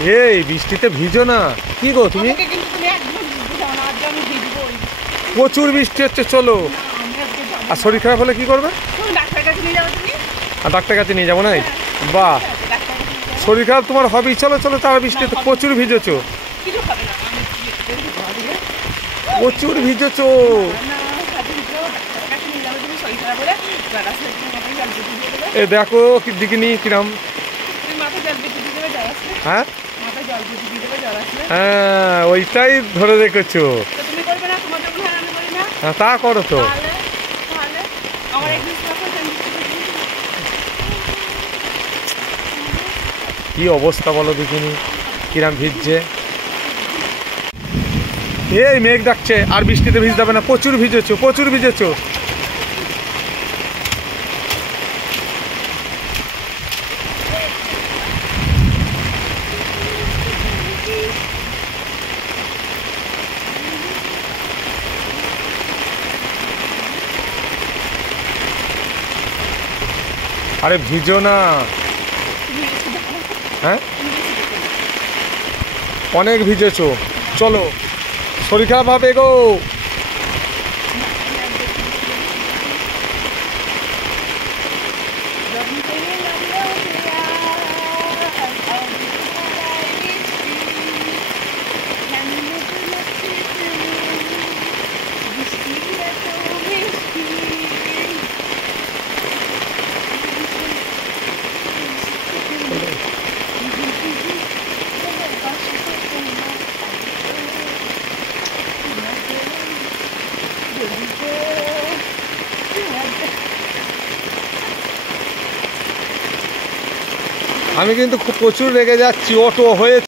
এই বৃষ্টিতে ভিজো না। কি গো তুমি? আমাকে কিন্তু তুমি একদম ভিজতে দাও না, আজ আমি ভিজবই। প্রচুর বৃষ্টি হচ্ছে, চলো। না, আমি আজকে যাবো আর না। শরীর খারাপ হলে কি করবে? তুমি ডাক্তারের কাছে নিয়ে যাবো তুমি? আর ডাক্তার কাছে নিয়ে যাবো নাই? বাহ, ঠিক আছে, ডাক্তারের কাছে নিয়ে যাবো। শরীর খারাপ তোমার হবেই, চলো চলো তার বৃষ্টিতে হবে প্রচুর না। ভিজেছো। কিছু হবে না, আমি ভিজবো আজকে। প্রচুর ভিজেছো। না, সাথে ভিজবো, ডাক্তারের কাছে নিয়ে যাবো তুমি শরীর খারাপ হলে। রাস্তায় তুমি মাথায় জল দিয়ে দেবে। এ দেখো কি দিকিনি কিরাম। তুমি মাথায় জল দিয়ে দেবে, জ্বর আসলে। হ্যাঁ মাথায় জল দিয়ে দেবে, জ্বর আসলে। হ্যাঁ, ওইটাই ধরে রেখেছো। তো তুমি করবে না, তোমার যখন হয় আমি করি না। হ্যাঁ, তা করো তো। তাহলে তাহলে আমার একদিন কি অবস্থা বলো দেখিনি, কিরাম ভিজছে। এই মেঘ ডাকছে, আর বৃষ্টিতে ভিজতে হবে না, প্রচুর ভিজেছো, প্রচুর ভিজেছো। আরে ভিজো না। হ্যাঁ, অনেক ভিজেছো, চলো। শরীর খারাপ হবে গো। আমি কিন্তু খুব প্রচুর রেগে যাচ্ছি, অটো হয়ে